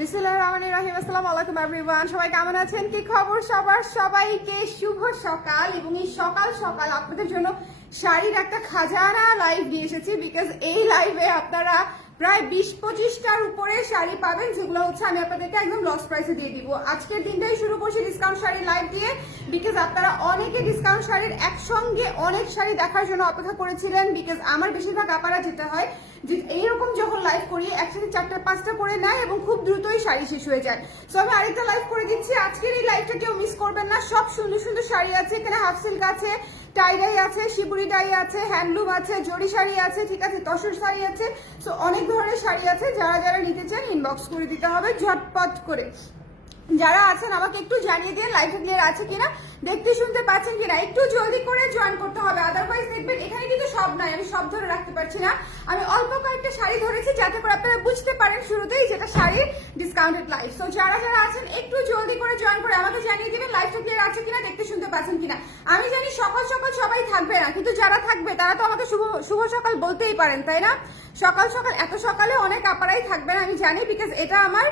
বিসমিল্লাহির রহমানির রহিম। আসসালামু আলাইকুম এভরিওয়ান, সবাই কেমন আছেন? কি খবর সবার? সবাইকে শুভ সকাল। এবং এই সকাল সকাল আপনাদের জন্য শাড়ির একটা খাজানা লাইভ নিয়ে এসেছি, বিকজ এই লাইভে আপনারা প্রায় 20-25টার উপরে শাড়ি পাবেন, যেগুলো হচ্ছে আমি আপনাদেরকে একদম লস প্রাইসে দিয়ে দিব। আজকের দিনটাই শুরু করছি ডিসকাউন্ট শাড়ির লাইভ দিয়ে, বিকজ আপনারা অনেকে ডিসকাউন্ট শাড়ির একসঙ্গে অনেক শাড়ি দেখার জন্য অপেক্ষা করেছিলেন। বিকজ আমার বেশিরভাগ আপারা যেটা হয় যে এইরকম যখন লাইভ করি একসাথে 4-5টা করে নেয় এবং খুব দ্রুতই শাড়ি শেষ হয়ে যায়। সো আমি আরেকটা লাইভ করে দিচ্ছি, আজকের এই লাইভটা কেউ মিস করবেন না। সব সুন্দর সুন্দর শাড়ি আছে এখানে, হাফ সিল্ক আছে, টাইডাই আছে, শিবুরি ডাই আছে, হ্যান্ডলুম আছে, জরি শাড়ি আছে, ঠিক আছে, তসর শাড়ি আছে। সো অনেক ধরনের শাড়ি আছে, যারা যারা নিতে চান ইনবক্স করে দিতে হবে ঝটপট করে। যারা আছেন আমাকে একটু জানিয়ে দিন লাইভটা ক্লিয়ার আছে কিনা, দেখতে শুনতে পাচ্ছেন কিনা, একটু জলদি করে জয়েন করতে হবে। আদারওয়াইজ দেখবেন এখানে কিন্তু সব নাই, আমি সব ধরে রাখতে পারছি না। আমি অল্প কয়েকটা শাড়ি ধরেছি যাতে করে আপনারা বুঝতে পারেন শুরুতেই যেটা শাড়ির ডিসকাউন্টেড লাইভ। সো যারা যারা আছেন একটু জলদি করে জয়েন করে আমাকে জানিয়ে দিবেন লাইভটা ক্লিয়ার আছে কিনা, দেখতে শুনতে পাচ্ছেন কিনা। আমি জানি সকাল সকাল সবাই থাকবে না, কিন্তু যারা থাকবে তারা তো আমাকে শুভ সকাল বলতেই পারেন, তাই না? সকাল সকাল এত সকালে অনেক আপারাই থাকবেন আমি জানি, বিকজ এটা আমার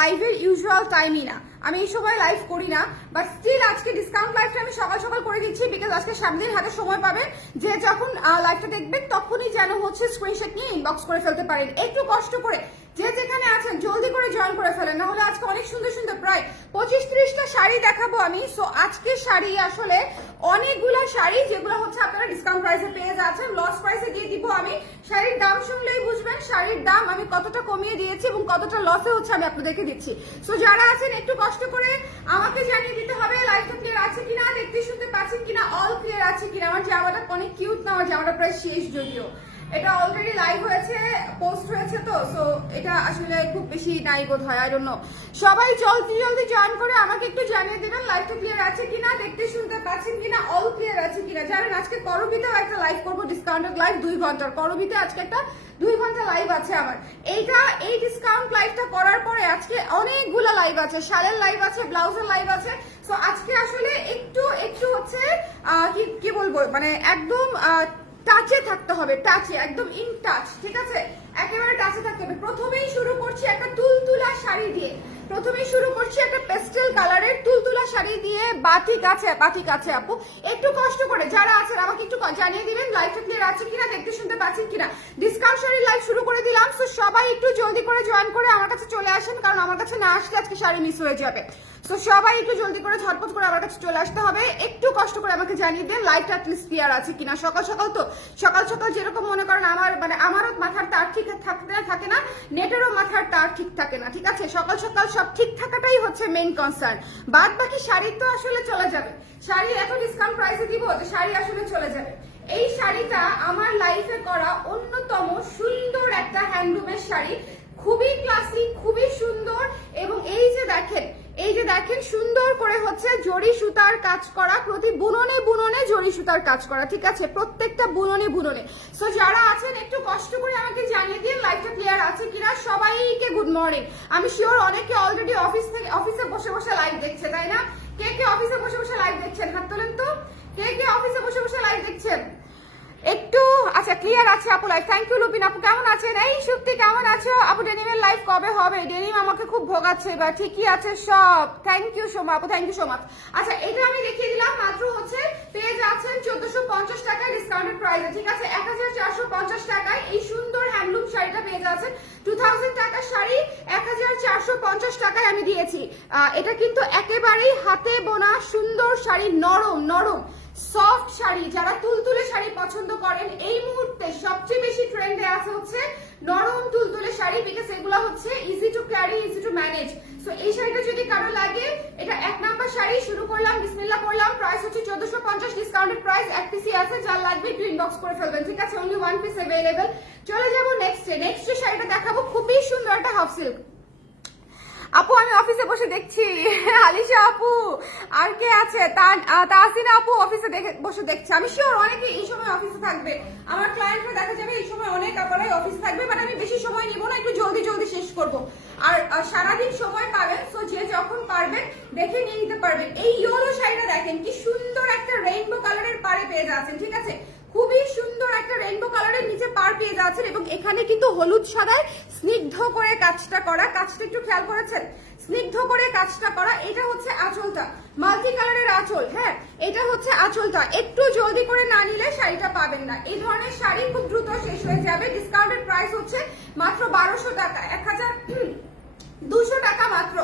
লাইভের ইউজুয়াল টাইমই না, আমি এই সময় লাইভ করি না। বাট স্টিল আজকে ডিসকাউন্ট লাইভটা আমি সকাল সকাল করে দিচ্ছি, বিকজ আজকে সামনের হাতে সময় পাবেন, যে যখন লাইভটা দেখবেন তখনই যেন হচ্ছে স্ক্রিনশট নিয়ে ইনবক্স করে ফেলতে পারেন। একটু কষ্ট করে যে যেখানে আছেন জলদি করে জয়েন করে ফেলেন, না হলে আজকে অনেক সুন্দর সুন্দর প্রায় 25-30টা শাড়ি দেখাবো আমি। সো আজকে শাড়ি আসলে অনেকগুলো শাড়ি যেগুলো হচ্ছে আপনারা ডিসকাউন্ট প্রাইসে পেয়ে যাচ্ছেন, লস প্রাইসে দিয়ে দিব আমি। শাড়ির দাম শুনলেই বুঝবেন শাড়ির দাম আমি কতটা কমিয়ে দিয়েছি এবং কতটা লসে হচ্ছে আমি আপনাদেরকে দিচ্ছি। সো যারা আছেন একটু কষ্ট করে আমাকে জানিয়ে দিতে হবে লাইভটা ক্লিয়ার আছে কিনা, দেখতে শুনতে পাচ্ছেন কিনা, অল ক্লিয়ার আছে কিনা। আমার জামাটা অনেক কিউট না, আমার জামাটা প্রায় শেষ, যদিও এটা অলরেডি লাইভ হয়েছে, পোস্ট হয়েছে, তো সো এটা আসলে খুব বেশি নাই বোধ হয়, আই ডোন্ট নো। সবাই জলদি জলদি জয়েন করে আমাকে একটু জানিয়ে দিবেন লাইভটা ক্লিয়ার আছে কিনা, দেখতে শুনতে পাচ্ছেন কিনা, অল ক্লিয়ার আছে কিনা। জানেন আজকে করবিতেও একটা লাইভ করবো, ডিসকাউন্টেড লাইভ 2 ঘন্টার। করবিতে আজকে একটা 2 ঘন্টা লাইভ আছে আমার। এই ডিসকাউন্ট লাইভটা করার পরে আজকে অনেকগুলো লাইভ আছে, শাড়ির লাইভ আছে, ব্লাউজের লাইভ আছে। সো আজকে আসলে একটু হচ্ছে কি বলবো, মানে একদম টাচে থাকতে হবে, টাচে একদম ইন টাচ, ঠিক আছে, একেবারে টাচে থাকতে হবে। প্রথমেই শুরু করছি একটা তুলতুলা শাড়ি দিয়ে, প্রথমেই শুরু করছি একটা পেস্টেল কালারের তুলতুলা শাড়ি দিয়ে। বাটিক আছে আপু, একটু কষ্ট করে যারা আছেন আমাকে একটু জানিয়ে দিবেন লাইভটা ক্লিয়ার আছে কিনা, দেখতে শুনতে পাচ্ছেন কিনা। ডিসকাউন্ট শাড়ির লাইভ শুরু করে দিলাম, সো সবাই একটু জলদি করে জয়েন করে আমার কাছে চলে আসেন, কারণ আমার কাছে না আসলে আজকে শাড়ি মিস হয়ে যাবে। সো সবাই একটু জলদি করে ঝটপট করে আমার কাছে চলে আসতে হবে। একটু কষ্ট করে আমাকে জানিয়ে দেন লাইভটা অ্যাটলিস্ট ক্লিয়ার আছে কিনা। সকাল সকাল তো সকাল সকাল যেরকম মনে করেন আমারও মাথার তার ঠিক থাকে না, নেটেরও মাথার তার ঠিক থাকে না, ঠিক আছে। সকাল সকাল সব ঠিক থাকাটাই হচ্ছে মেইন কনসার্ন, বাদ বাকি শাড়ি তো আসলে চলে যাবে। শাড়ি এত ডিসকাউন্ট প্রাইসে দিব যে শাড়ি আসলে চলে যাবে। এই শাড়িটা আমার লাইফে করা অন্যতম সুন্দর একটা হ্যান্ডলুমের শাড়ি, খুবই ক্লাসিক, খুবই সুন্দর। এবং এই যে দেখেন সুন্দর করে হচ্ছে জরি সুতার কাজ করা, প্রতি বুননে বুননে জরি সুতার কাজ করা, ঠিক আছে, প্রত্যেকটা বুননে বুননে। সো যারা আছেন একটু কষ্ট করে আমাকে জানিয়ে দিন লাইভটা ক্লিয়ার আছে কিনা। সবাইকে গুড মর্নিং। আমি শিওর অনেকে অলরেডি অফিসে বসে বসে লাইভ দেখছে, তাই না? কে অফিসে বসে বসে লাইভ দেখছেন হাত তোলেন তো, কে অফিসে বসে বসে লাইভ দেখছেন একটু। আচ্ছা ক্লিয়ার আছে আপু লাইভ, থ্যাংক ইউ লুপিন আপু, কেমন আছেন? এই শুক্তি কেমন আছো আপু? ডেনিমের লাইভ কবে হবে? ডেনিম আমাকে খুব ভোগাচ্ছে এবার, ঠিকই আছে সব, থ্যাংক ইউ সো মাচ আপু, থ্যাংক ইউ সো মাচ। আচ্ছা এটা আমি দেখিয়ে দিলাম, মাত্র হচ্ছে পেয়ে যাচ্ছেন 1450 টাকায় ডিসকাউন্টেড প্রাইসে, ঠিক আছে, 1450 টাকায় এই সুন্দর হ্যান্ডলুম শাড়িটা পেয়ে যাচ্ছেন। 2000 টাকার শাড়ি 1450 টাকায় আমি দিয়েছি। এটা কিন্তু একেবারেই হাতে বোনা সুন্দর শাড়ি, নরম সফট শাড়ি। যারা তুলতুলে শাড়ি পছন্দ করেন, এই মুহূর্তে সবচেয়ে বেশি ট্রেন্ডে আছে হচ্ছে নরম তুলতুলে শাড়ি, বিকজ এগুলো হচ্ছে easy to carry, easy to manage. So এই শাড়িটা যদি কারো লাগে, এটা 1 নাম্বার শাড়ি। শুরু করলাম, বিসমিল্লাহ করলাম। প্রাইস হচ্ছে 1450, ডিসকাউন্টেড প্রাইস। 1 পিসি আছে, যার লাগবে একটু ইনবক্স করে ফেলবেন, ঠিক আছে, অনলি 1 পিস अवेलेबल। চলে যাবো নেক্সট শাড়িটা দেখাবো, খুবই সুন্দর একটা হাফ সিল্ক। আপু আমি অফিসে বসে দেখছি, আলিশা আপু, আর কে আছে, তাহসিনা আপু অফিসে বসে দেখছে। আমি শিওর অনেকে এই সময় অফিসে থাকবে, আমার ক্লায়েন্টরা দেখা যাবে এই সময় অনেক আপনারাই অফিসে থাকবে, বাট আমি বেশি সময় নিব না, একটু জলদি শেষ করব। আর সারাদিন সময় পাবেন, সো যে যখন পারবেন দেখে নিয়ে নিতে পারবেন। এই ইয়েলো শাড়িটা দেখেন কি সুন্দর একটা রেইনবো কালারের পাড়ে পেয়ে যাচ্ছেন, ঠিক আছে, খুবই সুন্দর একটা রেইনবো কালারের নিচে পার পেয়ে যাচ্ছেন এবং এখানে কিন্তু হলুদ সাদায় স্নিগ্ধ করে কাজটা করা, কাজটা একটু খেয়াল করেছেন, স্নিগ্ধ করে কাজটা করা। এটা হচ্ছে আঁচলটা, মাল্টি কালারের আঁচল। হ্যাঁ, এটা হচ্ছে আঁচলটা। একটু জলদি করে না নিলে শাড়িটা পাবেন না। এই ধরনের শাড়ি খুব দ্রুত শেষ হয়ে যাবে। ডিসকাউন্টেড প্রাইস হচ্ছে মাত্র 1200 টাকা, 1200 টাকা, মাত্র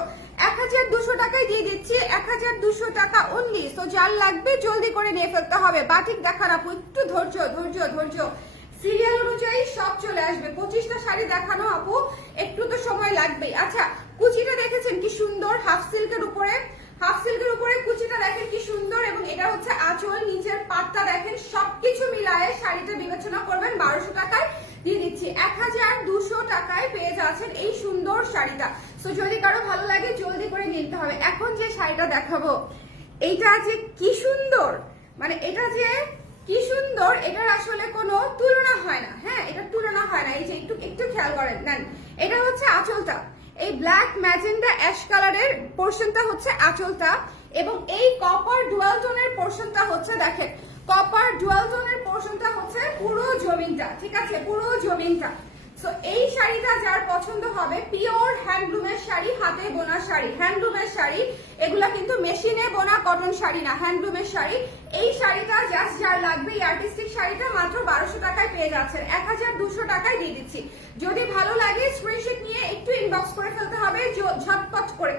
1200 টাকায় দিয়ে দিচ্ছি, 1200 টাকা অনলি। তো যার লাগবে জলদি করে নিয়ে ফেলতে হবে। বাটিক দেখান আপু, একটু ধৈর্য ধৈর্য ধৈর্য, সিরিয়াল অনুযায়ী সব চলে আসবে। 25টা শাড়ি দেখানো আপু, একটু তো সময় লাগবেই। আচ্ছা, কুচিটা দেখেছেন কি সুন্দর, হাফ সিল্কের উপরে, হাফ সিল্কের উপরে কুচিটা দেখেন কি সুন্দর, এবং এটা হচ্ছে আঁচল, নিচের পাটটা দেখেন, সবকিছু মিলায়ে শাড়িটা বিবেচনা করবেন 1200 টাকায় দিয়ে দিচ্ছি। 1200 টাকায় পেয়ে যাচ্ছেন এই সুন্দর শাড়িটা। তো যদি কারো ভালো লাগে জলদি করে নিতে হবে। এখন যে শাড়িটা দেখাবো, এইটা যে কি সুন্দর, মানে এটা যে কি সুন্দর, এটার আসলে কোনো তুলনা হয় না। হ্যাঁ, এটার তুলনা হয় না। এই যে একটু একটু খেয়াল করেন, নেন, এটা হচ্ছে আঁচলটা, এই ব্ল্যাক ম্যাজেন্ডা অ্যাশ কালারের পোর্শনটা হচ্ছে আঁচলটা, এবং এই কপার ডুয়াল টোনের পোর্শনটা হচ্ছে, দেখেন, কপার ডুয়াল টোনের পোর্শনটা হচ্ছে পুরো জমিনটা। ঠিক আছে, পুরো জমিনটা। সো এই শাড়িটা যার পছন্দ হবে, পিওর হ্যান্ডলুমের শাড়ি, হাতে বোনা শাড়ি, হ্যান্ডলুমের শাড়ি, এগুলা কিন্তু মেশিনে বোনা কটন শাড়ি না, হ্যান্ডলুমের শাড়ি। এই শাড়িটা জাস্ট যার লাগবে, এই আর্টিস্টিক শাড়িটা মাত্র 1200 টাকায় পেয়ে যাচ্ছেন, 1200 টাকায় দিয়ে দিচ্ছি। যদি ভালো লাগে স্ক্রিনশট নিয়ে একটু ইনবক্স করে ফেলতে হবে, ঝটপট করে,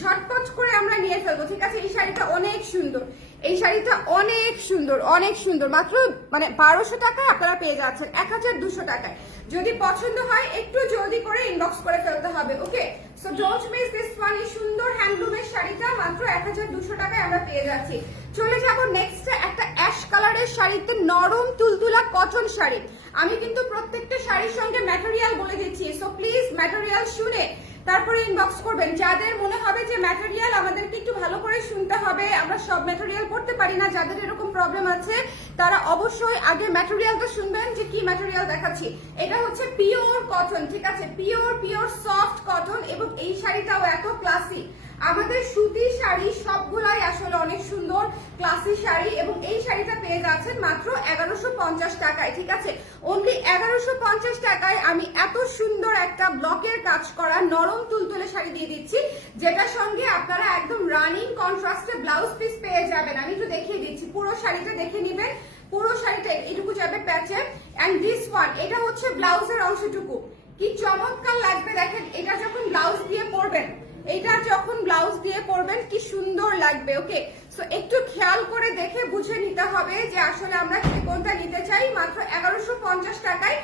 ঝটপট করে আমরা নিয়ে ফেলবো। ঠিক আছে, এই শাড়িটা অনেক সুন্দর, এই শাড়িটা অনেক সুন্দর, অনেক সুন্দর। মাত্র মানে 1200 টাকায় আপনারা পেয়ে যাচ্ছেন 1200 টাকায়। যদি পছন্দ হয় একটু জলদি করে ইনবক্স করে ফেলতে হবে। Okay, so don't miss this one. এই সুন্দর হ্যান্ডলুমের শাড়িটা মাত্র 1200 টাকায় আমরা পেয়ে যাচ্ছি। চলে যাব নেক্সট একটা অ্যাশ কালারের শাড়িতে, নরম তুলতুলা কটন শাড়ি। আমি কিন্তু প্রত্যেকটা শাড়ির সঙ্গে ম্যাটেরিয়াল বলে দিচ্ছি, সো প্লিজ ম্যাটেরিয়াল শুনে তারপরে ইনবক্স করবেন। যাদের মনে হবে যে ম্যাটেরিয়াল আমাদেরকে একটু ভালো করে শুনতে হবে, আমরা সব ম্যাটেরিয়াল পড়তে পারি না, যাদের এরকম প্রবলেম আছে তারা অবশ্যই আগে ম্যাটেরিয়ালটা শুনবেন যে কি ম্যাটেরিয়াল দেখাচ্ছি। এটা হচ্ছে পিওর কটন। ঠিক আছে, পিওর পিওর সফট কটন, এবং এই শাড়িটাও এত ক্লাসি। আমাদের সুতি শাড়ি সবগুলাই আসলে অনেক সুন্দর ক্লাসি শাড়ি, এবং এই শাড়িটা পেয়ে যাচ্ছেন মাত্র 1150 টাকায়। ঠিক আছে, অনলি 1150 টাকায় আমি এত সুন্দর একটা ব্লকের কাজ করা নরম তুলতুলে শাড়ি দিয়ে দিচ্ছি, যেটার সঙ্গে আপনারা একদম রানিং কন্ট্রাস্টে ব্লাউজ পিস পেয়ে যাবেন। আমি একটু দেখিয়ে দিচ্ছি, পুরো শাড়িটা দেখে নিবেন। পুরো শাড়িটা এটুকু যাবে প্যাচে, এন্ড দিস ওয়ান, এটা হচ্ছে ব্লাউজের অংশটুকু, কি চমৎকার লাগবে দেখেন। এটা যখন ব্লাউজ দিয়ে পরবেন, এটা যখন ব্লাউজ দিয়ে পরবেন কি সুন্দর লাগবে। ওকে, সো একটু খেয়াল করে দেখে বুঝে নিতে হবে যে আসলে আমরা কোনটা নিতে চাই। মাত্র 1150 টাকায়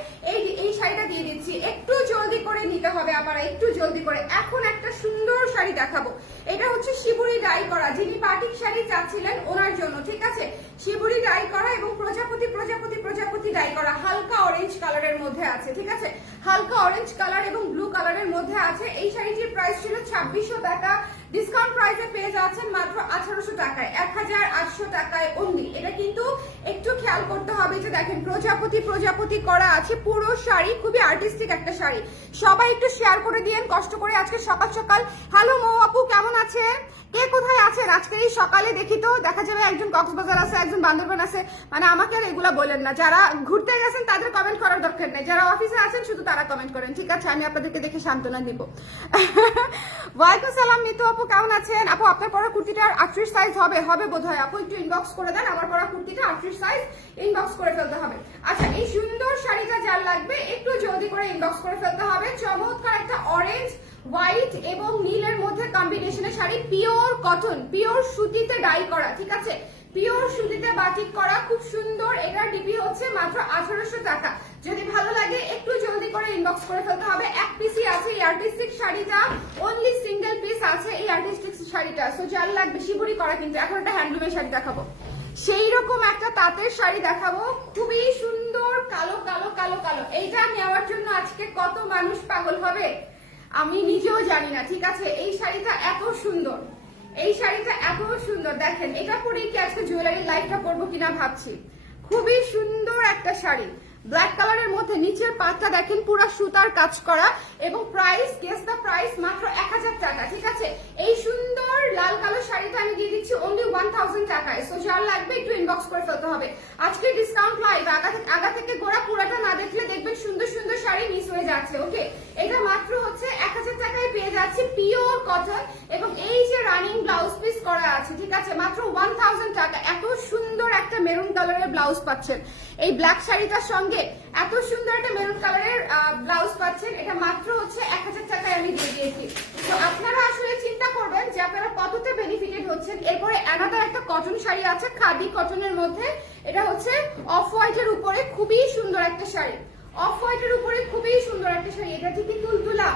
এই শাড়িটা দিয়ে দিচ্ছি। একটু জলদি করে নিতে হবে, আবার একটু জলদি করে। এখন একটা সুন্দর শাড়ি দেখাবো, এটা হচ্ছে শিবুরি ডাই করা, যিনি বাটিক শাড়ি চাচ্ছিলেন ওনার জন্য। ঠিক আছে, শিবুরি ডাই করা এবং প্রজাপতি প্রজাপতি প্রজাপতি ডাই করা, হালকা অরেঞ্জ কালারের মধ্যে আছে। ঠিক আছে, হালকা অরেঞ্জ কালার এবং ব্লু কালারের মধ্যে আছে। এই শাড়িটির প্রাইস ছিল 2600 টাকা, ডিসকাউন্ট প্রাইসে পেয়ে যাচ্ছেন মাত্র 1800 টাকায়, 1800 টাকায় অনলি। এটা কিন্তু একটু খেয়াল করতে হবে যে দেখেন প্রজাপতি প্রজাপতি করা আছে পুরো শাড়ি, খুবই আর্টিস্টিক একটা শাড়ি। সবাই একটু শেয়ার করে দিয়েন কষ্ট করে আজকে সকাল সকাল। হ্যালো মৌ আপু, কেমন আছে? কে কোথায় আছেন আজকে এই সকালে? দেখি তো, দেখা যাবে একজন কক্সবাজার আছে, একজন বান্দরবান আছে, মানে আমাকে আর এগুলা বলেন না। যারা ঘুরতে গেছেন তাদের কমেন্ট করার দরকার নেই, যারা অফিসে আছেন শুধু তারা কমেন্ট করেন। ঠিক আছে, আমি আপনাদেরকে দেখে সান্ত্বনা দিব। ওয়ালাইকুম সালাম মিতু আপু, কেমন আছেন? আপু আপনার পরা কুর্তিটার 38 সাইজ হবে? হবে বোধহয়। আপু একটু ইনবক্স করে দেন, আমার পরা কুর্তিটা 38 সাইজ, ইনবক্স করে ফেলতে হবে। আচ্ছা, এই সুন্দর শাড়িটা যার লাগবে একটু জলদি করে ইনবক্স করে ফেলতে হবে। চমৎকার একটা অরেঞ্জ, হোয়াইট এবং নীলের মধ্যে কম্বিনেশনের sari, pure cotton, pure সুতিতে die করা। ঠিক আছে, পিওর সুতিতে বাটিক করা, খুব সুন্দর। এটার ডিপি হচ্ছে মাত্র 1800 টাকা। যদি ভালো লাগে একটু জলদি করে ইনবক্স করে ফেলতে হবে। এক পিসই আছে এই আর্টিস্টিক শাড়িটা, অনলি সিঙ্গেল পিস আছে এই আর্টিস্টিক শাড়িটা। সো যার লাগবে, শিবুরি করা কিন্তু। এখন একটা হ্যান্ডলুমের শাড়ি দেখাবো, সেই রকম একটা তাঁতের শাড়ি দেখাবো, খুবই সুন্দর, কালো কালো কালো কালো। এইটা নেওয়ার জন্য আজকে কত মানুষ পাগল হবে আমি নিজেও জানি না। ঠিক আছে, এই শাড়িটা এত সুন্দর, এই শাড়িটা এত সুন্দর। দেখেন, এটা পরেই কি আজকে জুয়েলারি লাইফটা করবো কিনা ভাবছি। খুবই সুন্দর একটা শাড়ি, ব্ল্যাক কালারের মধ্যে নিচের পাটটা দেখেন পুরো সুতার কাজ করা, এবং প্রাইস, গেস দ্য প্রাইস, মাত্র 1000 টাকা। ঠিক আছে, এই সুন্দর লাল কালো শাড়িটা আমি দিয়ে দিচ্ছি অনলি 1000 টাকায়। সো যার লাগবে একটু ইনবক্স করে ফেলতে হবে। আজকে ডিসকাউন্ট লাইভ, আগা থেকে গোড়া পুরাটা না দেখলে দেখবেন সুন্দর সুন্দর শাড়ি মিস হয়ে যাচ্ছে। ওকে, এটা মাত্র হচ্ছে 1000 টাকায় পেয়ে যাচ্ছে পিওর কটন, এবং এই যে রানিং ব্লাউজ পিস করা আছে, ঠিক আছে, মাত্র 1000 টাকা। এত সুন্দর একটা মেরুন কালারের ব্লাউজ পাচ্ছেন এই ব্ল্যাক শাড়িটার সঙ্গে, এত সুন্দর একটা মেরুন কালারের ব্লাউজ পাচ্ছেন, এটা মাত্র হচ্ছে 1000 টাকায় আমি দিয়ে দিয়েছি। তো আপনারা আসলে চিন্তা করবেন যে আপনারা কতটা বেনিফিটেড হচ্ছেন। এরপরে অ্যানাদার একটা কটন শাড়ি আছে খাদি কটনের মধ্যে, এটা হচ্ছে অফ হোয়াইটের উপরে খুবই সুন্দর একটা শাড়ি, অফ হোয়াইটের উপরে খুবই সুন্দর একটা শাড়ি। এটা ঠিকই তুলতুলা,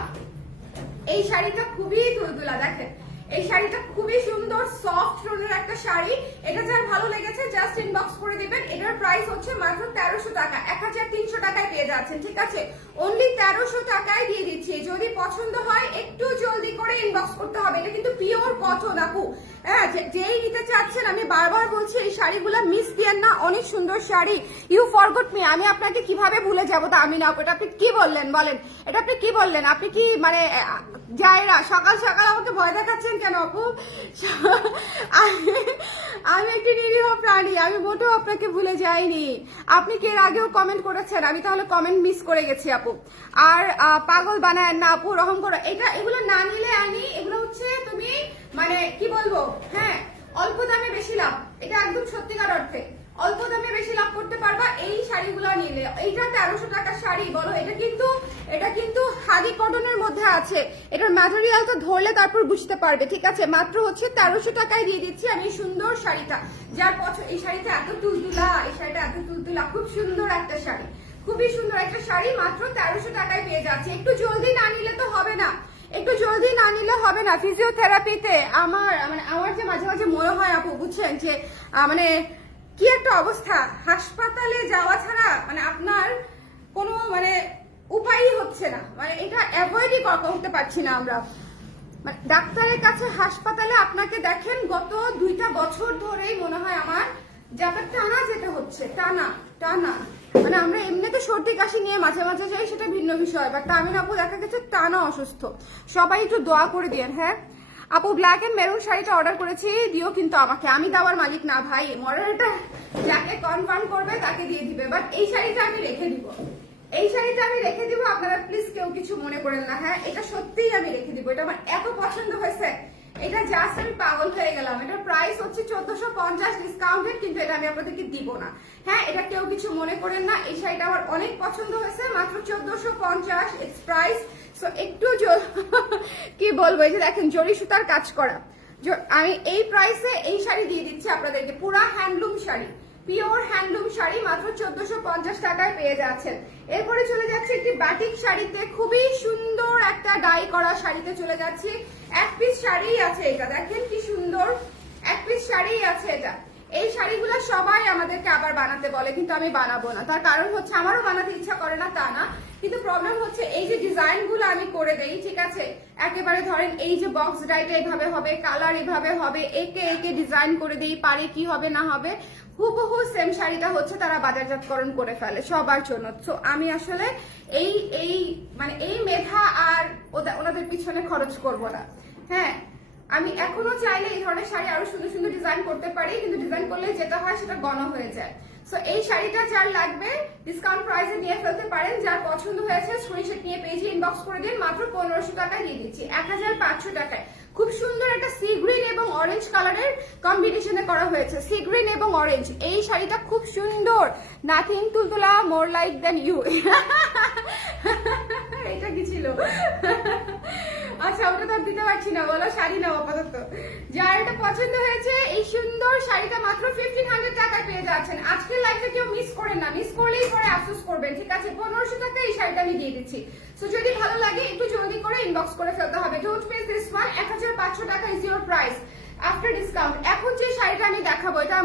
এই শাড়িটা খুবই তুলতুলা, দেখেন এই শাড়িটা খুবই সুন্দর সফট টোনের একটা শাড়ি। এটা যার ভালো লেগেছে জাস্ট ইনবক্স করে দিবেন। এটার প্রাইস হচ্ছে মাত্র 1300 টাকা, 1300 টাকায় পেয়ে যাচ্ছেন। ঠিক আছে, অনলি 1300 টাকায় দিয়ে দিচ্ছি। যদি পছন্দ হয় একটু জলদি করে ইনবক্স করতে হবে। এটা কিন্তু পিওর কটন আপু, হ্যাঁ, যেই নিতে চাচ্ছেন আমি বারবার বলছি এই শাড়িগুলো মিস দিয়েন না, অনেক সুন্দর শাড়ি। ইউ ফরগট মি, আমি আপনাকে কিভাবে ভুলে যাবো তা আমি না আপু। এটা আপনি কি বললেন বলেন, এটা আপনি কি বললেন? আপনি কি মানে জায়রা সকাল সকাল আমাকে ভয় দেখাচ্ছেন কেন আপু? আমি একটি নিরীহ প্রাণী, আমি মোটেও আপনাকে ভুলে যাইনি। আপনি কি এর আগেও কমেন্ট করেছেন? আমি তাহলে কমেন্ট মিস করে গেছি আপু। আর পাগল বানায় না আপু, রহম করো। এগুলো না নিলে আমি, এগুলো হচ্ছে তুমি মানে কি বলবো, হ্যাঁ, অল্প দামে বেশি লাভ। এটা একদম সত্যিকার অর্থে অল্প দামে বেশি লাভ করতে পারবা এই শাড়িগুলো নিলে। এইটা 1300 টাকার শাড়ি বলো, এটা কিন্তু খাদি কটনের মধ্যে আছে। এটার ম্যাটেরিয়ালটা ধরলে তারপর বুঝতে পারবে। ঠিক আছে, মাত্র হচ্ছে 1300 টাকায় দিয়ে দিচ্ছি আমি সুন্দর শাড়িটা। যার পছন্দ, এই শাড়িটা এত তুলতুলা, এই শাড়িটা এত তুলতুলা, খুব সুন্দর একটা শাড়ি, খুবই সুন্দর একটা শাড়ি, মাত্র 1300 টাকায় পেয়ে যাচ্ছে। একটু জলদি না নিলে তো হবে না, একটু জলদি না নিলে হবে না। ফিজিওথেরাপিতে আমার যে মাঝে মাঝে মনে হয় আপু, বুঝছেন, যে মানে কি একটা অবস্থা, হাসপাতালে যাওয়া ছাড়া মানে আপনার কোনো মানে উপায়ই হচ্ছে না, মানে এটা অ্যাভয়েডই করতে পারছি না আমরা। মানে ডাক্তারের কাছে, হাসপাতালে আপনাকে দেখেন গত 2টা বছর ধরেই মনে হয় আমার যাতে টানা যেতে হচ্ছে, টানা টানা। মানে আমরা এমনিতে সর্দি কাশি নিয়ে মাঝে মাঝে যাই, সেটা ভিন্ন বিষয়, বাট তামিন আপু দেখা গেছে টানা অসুস্থ। সবাই একটু দোয়া করে দিয়েন। হ্যাঁ আপু, ব্ল্যাক এন্ড মেরুন শাড়িটা অর্ডার করেছি, দিও কিন্তু আমাকে, আমি দেওয়ার মালিক না ভাই, মডারেটর যাকে কনফার্ম করবে তাকে দিয়ে দিবে। বাট এই শাড়িটা আমি রেখে দিব, এই শাড়িটা আমি রেখে দিব, আপনারা প্লিজ কেউ কিছু মনে করেন না। হ্যাঁ, এটা সত্যিই আমি রেখে দিব, এটা আমার এত পছন্দ হয়েছে, এটা জাস্ট আমি পাগল হয়ে গেলাম। এটার প্রাইস হচ্ছে 1450 ডিসকাউন্টেড, কিন্তু এটা আমি আপনাদেরকে দিব না। হ্যাঁ, এটা কেউ কিছু মনে করেন না, এই শাড়িটা আমার অনেক পছন্দ হয়েছে, মাত্র 1450 ইটস প্রাইস। সো একটু কি বলবো, এই যে দেখেন জরি সুতার কাজ করা, আমি এই প্রাইসে এই শাড়ি দিয়ে দিচ্ছি আপনাদেরকে, পুরা handloom sari, pure handloom sari, মাত্র 1450 টাকায় পেয়ে যাচ্ছেন। এরপরে চলে যাচ্ছে একটি বাটিক শাড়িতে, খুবই সুন্দর একটা ডাই করা শাড়িতে চলে যাচ্ছি। এক পিস শাড়ি আছে, এটা দেখেন কি সুন্দর এক পিস শাড়ি আছে। এটা এই শাড়িগুলো সবাই আমাদেরকে আবার বানাতে বলে, কিন্তু আমি বানাবো না। তার কারণ হচ্ছে আমারও বানাতে ইচ্ছা করে না তা না, কিন্তু প্রবলেম হচ্ছে এই যে ডিজাইন গুলো আমি করে দেই, ঠিক আছে, একেবারে ধরেন এই যে বক্স ডাইটা এভাবে হবে, কালার এভাবে হবে, একে একে ডিজাইন করে দেই, পারে কি হবে না হবে, হুবহু সেম শাড়িটা হচ্ছে তারা বাজারজাতকরণ করে ফেলে সবার জন্য। তো আমি আসলে এই মেধা আর ওনাদের পিছনে খরচ করব না। হ্যাঁ, আমি এখনো চাইলে এই ধরনের শাড়ি আরো সুন্দর সুন্দর ডিজাইন করতে পারি, কিন্তু ডিজাইন করলে যেটা হয় সেটা গণ হয়ে যায়। সো এই শাড়িটা যার লাগবে ডিসকাউন্ট প্রাইসে নিয়ে ফেলতে পারেন। যার পছন্দ হয়েছে স্ক্রিনশট নিয়ে পেজে ইনবক্স করে দিন, মাত্র 1500 টাকায় দিয়ে দিচ্ছি, 1500 টাকায়। খুব সুন্দর একটা সি গ্রিন এবং অরেঞ্জ কালারের কম্বিনেশনে করা হয়েছে, সি গ্রিন এবং অরেঞ্জ। এই শাড়িটা খুব সুন্দর, নাথিং তুলতুলা মোর লাইক দেন ইউ। এটা কি ছিল? আচ্ছা, ওটা তো দিতে পারছি না, বলো শাড়ি নাও আপাতত। যার এটা পছন্দ হয়েছে এই সুন্দর শাড়িটা মাত্র 1500 টাকায় পেয়ে যাচ্ছেন। আজকের লাইভটা কেউ মিস করেন না, মিস করলেই পরে আফসোস করবেন। ঠিক আছে, 1500 টাকায় এই শাড়িটা আমি দিয়ে দিচ্ছি। সো যদি ভালো লাগে একটু জলদি করে ইনবক্স করে ফেলতে হবে। ডোন্ট মিস দিস ওয়ান, 1500 টাকা is your price after discount. এখন যে শাড়িটা আমি দেখাবো, এটা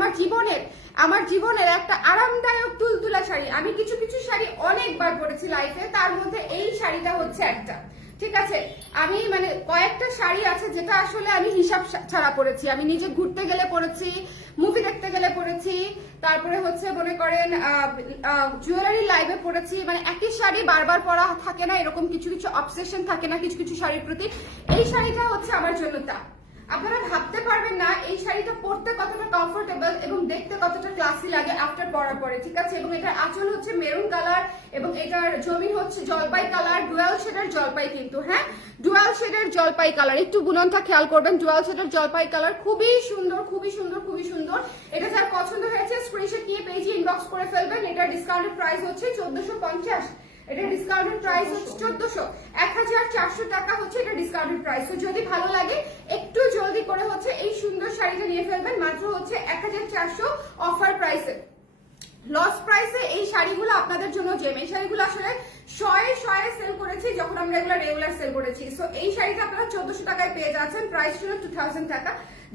আমার জীবনের একটা আরামদায়ক তুলতুলা শাড়ি। আমি কিছু কিছু শাড়ি অনেকবার পরেছি লাইফে, তার মধ্যে এই শাড়িটা হচ্ছে একটা। ঠিক আছে। আমি মানে কয়েকটা শাড়ি আছে যেটা আসলে আমি হিসাব ছাড়া পরেছি, আমি নিজে ঘুরতে গেলে পরেছি, মুভি দেখতে গেলে পরেছি, তারপরে হচ্ছে মনে করেন জুয়েলারি লাইভে পরেছি। মানে একই শাড়ি বারবার পরা থাকে না, এরকম কিছু কিছু অবসেশন থাকে না কিছু কিছু শাড়ির প্রতি। এই শাড়িটা হচ্ছে আমার জন্য তা। আপনারা ভাবতে পারবেন না এই শাড়িটা পরতে কতটা কমফোর্টেবল এবং দেখতে কতটা ক্লাসি লাগে আফটার পরার পরে, ঠিক আছে। এবং এটার আঁচল হচ্ছে মেরুন কালার এবং এটার জমি হচ্ছে জলপাই কালার, ডুয়াল শেডের জলপাই কিন্তু, হ্যাঁ ডুয়াল শেডের জলপাই কালার, একটু বুননটা খেয়াল করবেন, ডুয়াল শেডের জলপাই কালার, খুবই সুন্দর খুবই সুন্দর খুবই সুন্দর। এটা যার পছন্দ হয়েছে স্ক্রিনশট নিয়ে পেজে ইনবক্স করে ফেলবেন। এটার ডিসকাউন্টেড প্রাইস হচ্ছে 1450, এটা ডিসকাউন্টেড প্রাইস হচ্ছে 1400 টাকা হচ্ছে এটা ডিসকাউন্টেড প্রাইস। তো যদি ভালো লাগে একটু জলদি করে হচ্ছে এই সুন্দর শাড়িটা নিয়ে ফেলবেন, মাত্র হচ্ছে 1400 অফার প্রাইসে, লস প্রাইসে এই শাড়িগুলো আপনাদের জন্য জেম। এই শাড়িগুলো আসলে শয়ে সেল করেছি যখন আমরা এগুলো রেগুলার সেল করেছি। সো এই শাড়িটা আপনারা 1400 টাকায় পেয়ে যাচ্ছেন, প্রাইস ছিল 2000 টাকা।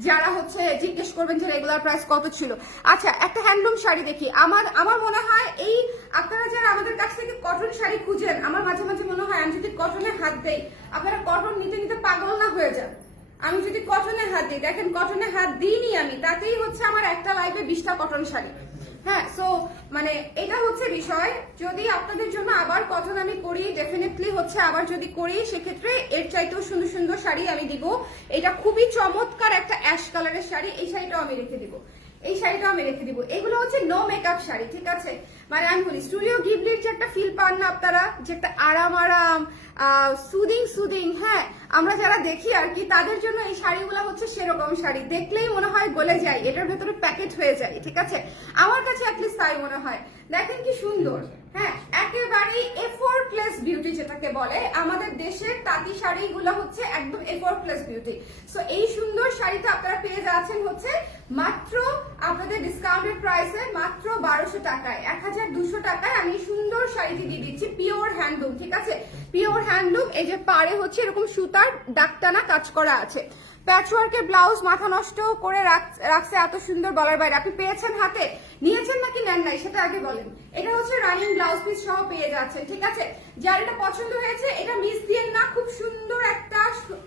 যারা হচ্ছে জিজ্ঞেস করবেন যে রেগুলার প্রাইস কত ছিল। আচ্ছা একটা হ্যান্ডলুম শাড়ি দেখি, আমার মনে হয় এই আপনারা যারা আমাদের কাছ থেকে কটন শাড়ি খুঁজেন, আমার মাঝে মাঝে মনে হয় আমি যদি কটনে হাত দেই আপনারা কটন নিতে নিতে পাগল না হয়ে যান। আমি যদি কটনে হাত দিই, দেখেন কটনে হাত দিইনি আমি, তাতেই হচ্ছে আমার একটা লাইভে 20টা কটন শাড়ি। হ্যাঁ সো মানে এটা হচ্ছে বিষয়। যদি আপনাদের জন্য আবার কটন আমি করি, ডেফিনেটলি হচ্ছে আবার যদি করি সেক্ষেত্রে এর চাইতেও সুন্দর সুন্দর শাড়ি আমি দিব। এটা খুবই চমৎকার একটা অ্যাশ কালারের শাড়ি, এই শাড়িটাও আমি রেখে দিব, এই শাড়িটাও আমি রেখে দিব। এগুলো হচ্ছে নো মেকআপ শাড়ি, ঠিক আছে। মানে আমি বলি স্টুডিও গিভলির যে একটা ফিল পান না আপনারা, যে একটা আরাম আরাম সুদিং, হ্যাঁ আমরা যারা দেখি আর কি তাদের জন্য এই শাড়িগুলো হচ্ছে সেরকম শাড়ি, দেখলেই মনে হয় গলে যায়, এটার ভেতরে প্যাকেট হয়ে যায়, ঠিক আছে। আমার কাছে অ্যাটলিস্ট তাই মনে হয়। দেখেন কি সুন্দর, হ্যাঁ একেবারেই এফোর্টলেস বিউটি যেটাকে বলে, আমাদের দেশের তাঁতি শাড়িগুলো হচ্ছে একদম এফোর্টলেস বিউটি। সো এই সুন্দর শাড়িটা আপনারা পেয়ে যাচ্ছেন হচ্ছে মাত্র আপনাদের ডিসকাউন্টেড প্রাইসে মাত্র 1200 টাকায়, 1200 টাকায় আমি সুন্দর শাড়িটি দিয়ে দিচ্ছি। পিওর হ্যান্ডলুম, ঠিক আছে, পিওর হ্যান্ডলুম। এই যে পাড়ে হচ্ছে এরকম সুতার দাগটানা কাজ করা আছে, প্যাচওয়ার্কের ব্লাউজ, মাথা নষ্ট করে রাখছে এত সুন্দর বলার বাইরে। আপনি পেয়েছেন হাতে, নিয়েছেন নাকি নেন নাই সেটা আগে বলেন। এটা হচ্ছে রানিং ব্লাউজ পিস সহ পেয়ে যাচ্ছেন, ঠিক আছে। যার এটা পছন্দ হয়েছে এটা মিস দিয়েন না, খুব সুন্দর একটা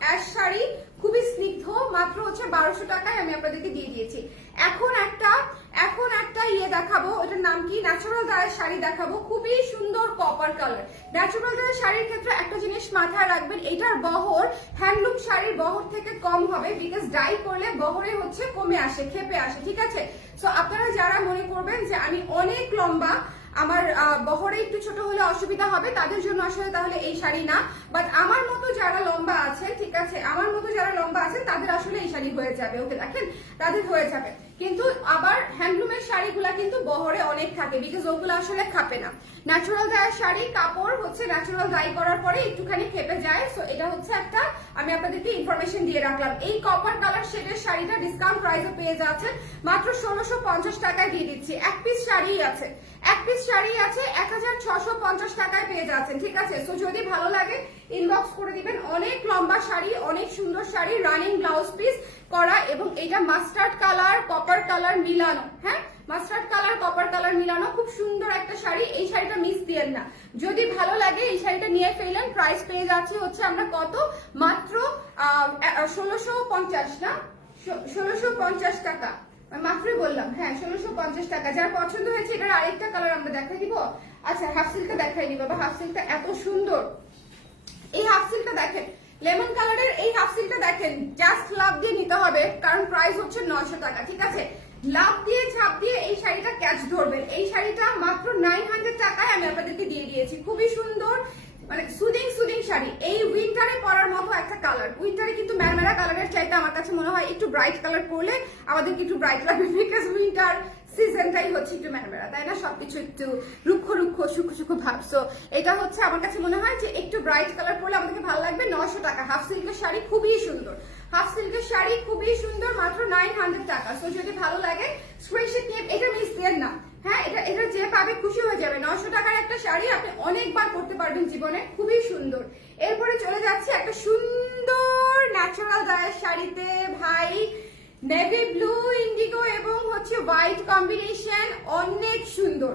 অ্যাশ শাড়ি, খুবই স্নিগ্ধ, মাত্র হচ্ছে 1200 টাকায় আমি আপনাদেরকে দিয়ে দিয়েছি। এখন একটা ইয়ে দেখাবো, ওটার নাম কি, ন্যাচারাল ডায়ের শাড়ি দেখাবো, খুবই সুন্দর কপার কালার। ন্যাচারাল ডায়ের শাড়ির ক্ষেত্রে একটা জিনিস মাথায় রাখবেন, এটার বহর হ্যান্ডলুম শাড়ির বহর থেকে কম হবে, বিকজ ডাই করলে বহরে হচ্ছে কমে আসে, খেপে আসে, ঠিক আছে। সো আপনারা যারা মনে করবেন যে আমি অনেক লম্বা, আমার বহরে একটু ছোট হলে অসুবিধা হবে, তাদের জন্য আসলে তাহলে এই শাড়ি না। বাট আমার মতো যারা লম্বা আছে, ঠিক আছে, আমার মতো যারা লম্বা আছে তাদের আসলে এই শাড়ি হয়ে যাবে, ওকে দেখেন তাদের হয়ে যাবে। কিন্তু আবার হ্যান্ডলুমের শাড়িগুলা কিন্তু বহরে অনেক থাকে, বিকজ ওগুলো আসলে খাপে না। ন্যাচারাল ডায়ের শাড়ি কাপড় হচ্ছে ন্যাচারাল ডাই করার পরে একটুখানি খেপে যায়। সো এটা হচ্ছে একটা আমি আপনাদেরকে ইনফরমেশন দিয়ে রাখলাম। এই কপার কালার শেডের শাড়িটা ডিসকাউন্ট প্রাইসে পেয়ে যাচ্ছেন মাত্র 1650 টাকায় দিয়ে দিচ্ছি। এক পিস শাড়ি আছে, 1650 টাকায় পেয়ে যাচ্ছেন, ঠিক আছে। সো যদি ভালো লাগে ইনবক্স করে দিবেন। অনেক লম্বা শাড়ি, অনেক সুন্দর শাড়ি, রানিং ব্লাউজ পিস করা, এবং এটা মাস্টার্ড কালার কপার কালার মিলানো, হ্যাঁ মাস্টার্ড কালার কপার কালার মিলানো, খুব সুন্দর একটা শাড়ি। এই শাড়িটা মিস দিয়েন না, যদি ভালো লাগে এই শাড়িটা নিয়ে ফেলেন। প্রাইস পেয়ে যাচ্ছি হচ্ছে আমরা কত, মাত্র 1650 না, 1650 টাকা মাত্রই বললাম, হ্যাঁ 1650 টাকা। যার পছন্দ হয়েছে এটার আরেকটা কালার আমরা দেখাই দিব। আচ্ছা হাফ সিল্কটা দেখাই দিব, বা হাফ সিল্কটা এত সুন্দর, এই হাফ সিল্কটা দেখেন, লেমন কালারের এই হাফ সিল্কটা দেখেন, জাস্ট লাভ দিয়ে নিতে হবে কারণ প্রাইস হচ্ছে 900 টাকা, ঠিক আছে। লাভ দিয়ে ঝাঁপ দিয়ে এই শাড়িটা ক্যাচ ধরবেন। এই শাড়িটা মাত্র 900 টাকায় আমি আপনাদেরকে দিয়ে দিয়েছি, খুবই সুন্দর, মানে সুদিং শাড়ি। এই উইন্টারে পরার মতো একটা কালার, উইন্টারে কিন্তু ম্যারমেরা কালারের চাইতে আমার কাছে মনে হয় একটু ব্রাইট কালার পরলে আমাদেরকে একটু ব্রাইট লাগবে, বিকজ উইন্টার সিজনটাই হচ্ছে একটু ম্যারমেরা, তাই না, সবকিছু একটু রুক্ষ সুখো ভাব। সো এটা হচ্ছে আমার কাছে মনে হয় যে একটু ব্রাইট কালার পরলে আমাদেরকে ভালো লাগবে। 900 টাকা হাফ সিল্কের শাড়ি, খুবই সুন্দর, হাফ সিল্কের শাড়ি খুবই সুন্দর, মাত্র 900 টাকা। সো যদি ভালো লাগে স্ক্রিনশট নিয়ে, এটা মিস দেন না, হ্যাঁ এটা যে পাবে খুশি হয়ে যাবে। 900 টাকার একটা শাড়ি আপনি অনেকবার পরতে পারবেন জীবনে, খুবই সুন্দর। এরপরে চলে যাচ্ছে একটা সুন্দর ন্যাচারাল ডায়ের শাড়িতে, ভাই নেভি ব্লু, ইন্ডিগো এবং হচ্ছে হোয়াইট কম্বিনেশন, অনেক সুন্দর,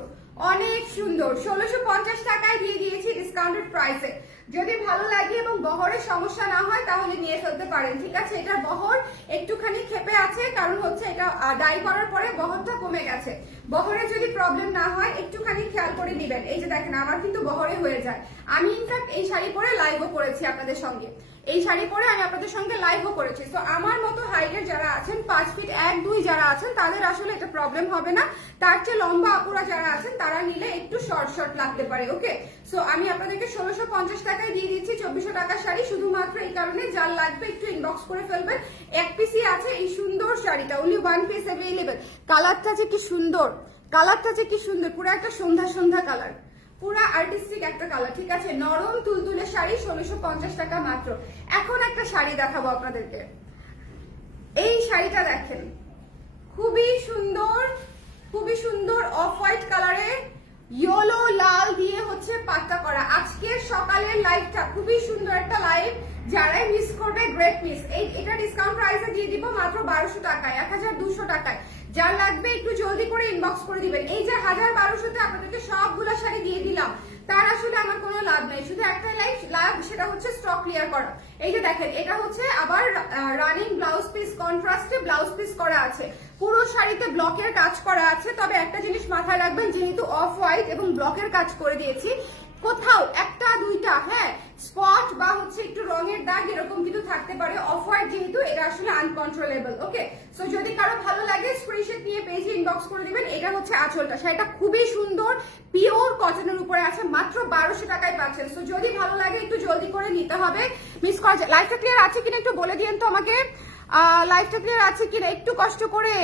অনেক সুন্দর। 1650 টাকায় দিয়ে দিয়েছি ডিসকাউন্টেড প্রাইসে। যদি ভালো লাগে এবং বহরের সমস্যা না হয় তাহলে নিয়ে ফেলতে পারেন, ঠিক আছে। এটার বহর একটুখানি ক্ষেপে আছে, কারণ হচ্ছে এটা ডাই করার পরে বহরটা কমে গেছে। বহরে যদি প্রবলেম না হয় একটুখানি খেয়াল করে দিবেন। এই যে দেখেন আমার কিন্তু বহরে হয়ে যায়। আমি ইনফ্যাক্ট এই শাড়ি পরে লাইভও করেছি আপনাদের সঙ্গে, এই শাড়ি পরে আমি আপনাদের সঙ্গে লাইভও করেছি। তো আমার মতো হাইটের যারা আছেন 5 ফিট 1-2 যারা আছেন তাদের আসলে এটা প্রবলেম হবে না। তার চেয়ে লম্বা আপুরা যারা আছেন তারা নিলে একটু শর্ট শর্ট লাগতে পারে, ওকে। সো আমি আপনাদেরকে 1650 টাকায় দিয়ে দিচ্ছি 2400 টাকার শাড়ি, শুধুমাত্র এই কারণে যার লাগবে একটু ইনবক্স করে ফেলবেন। এক পিসই আছে এই সুন্দর শাড়িটা, only 1 পিস অ্যাভেলেবল। কালারটা যে কি সুন্দর, কালারটা যে কি সুন্দর, পুরো একটা সন্ধ্যা সন্ধ্যা কালার, পুরা আর্টিস্টিক একটা কালার, ঠিক আছে। নরম তুলতুলে শাড়ি 1650 টাকা মাত্র। এখন একটা শাড়ি দেখাবো আপনাদেরকে, এই শাড়িটা দেখেন, খুবই সুন্দর, খুবই সুন্দর অফ হোয়াইট কালারে ইয়েলো লাল দিয়ে হচ্ছে পাতা করা। আজকের সকালের লাইভটা খুবই সুন্দর একটা লাইভ, যারাই মিস করবে গ্রেট মিস। এটা ডিসকাউন্ট প্রাইসে দিয়ে দিব মাত্র 1200 টাকায়, 1200 টাকায়। যার লাগবে একটু জলদি করে ইনবক্স করে দিবেন। এই যে 1200-তে আপনাদেরকে সবগুলো শাড়ি দিয়ে দিলাম, তার আসলে আমার কোনো লাভ নাই, শুধু একটা লাভ, সেটা হচ্ছে স্টক ক্লিয়ার করা। এই যে দেখেন এটা হচ্ছে আবার রানিং ব্লাউজ পিস, কন্ট্রাস্টে ব্লাউজ পিস করা আছে, পুরো শাড়িতে ব্লকের কাজ করা আছে। তবে একটা জিনিস মাথায় রাখবেন, যেহেতু অফ হোয়াইট এবং ব্লকের কাজ করে দিয়েছি, কোথাও একটা দুইটা হ্যাঁ স্পট বা হচ্ছে একটু রঙের দাগ এরকম কিন্তু থাকতে পারে। অফ হোয়াইট যেহেতু এটা আসলে আনকন্ট্রোলেবল, ওকে। সো যদি কারো ভালো লাগে স্ক্রিনশট নিয়ে পেজে ইনবক্স করে দিবেন। এটা হচ্ছে আঁচলটা, শাড়িটা খুবই সুন্দর, পিওর কটনের উপরে আছে, মাত্র 1200 টাকায় পাচ্ছেন। সো যদি ভালো লাগে একটু জলদি করে নিতে হবে, মিস করা যায়। লাইভটা ক্লিয়ার আছে কিনা একটু বলে দিয়েন তো আমাকে, লাইভটা ক্লিয়ার আছে কিনা, একটু কষ্ট করে,